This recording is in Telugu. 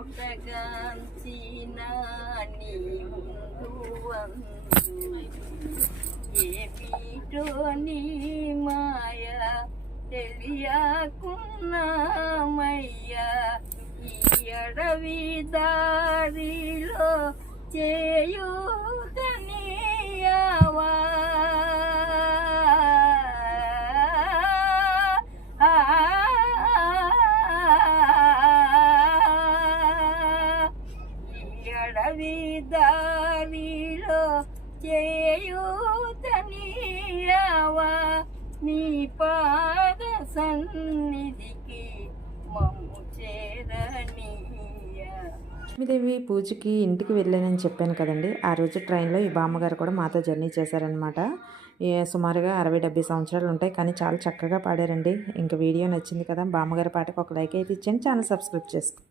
కోటగాంచిన నీ ముందు ఏమిటో నీ మాయ తెలియకున్నామయ్యా ఈ అడవి దారిలో చేయుతనీయవా అడవి దారిలో చేయుతనీయవా నీ పాద సన్నిధికి మమ్ము చేరనీయ. లక్ష్మీదేవి పూజకి ఇంటికి వెళ్ళానని చెప్పాను కదండి. ఆ రోజు ట్రైన్లో ఈ బామ్మగారు కూడా మాతో జర్నీ చేశారనమాట. సుమారుగా 60-70 సంవత్సరాలు ఉంటాయి, కానీ చాలా చక్కగా పాడారండి. ఇంకా వీడియో నచ్చింది కదా, బామ్మగారి పాటకు ఒక లైక్ అయితే ఇచ్చేయండి, ఛానల్ సబ్స్క్రైబ్ చేసుకోండి.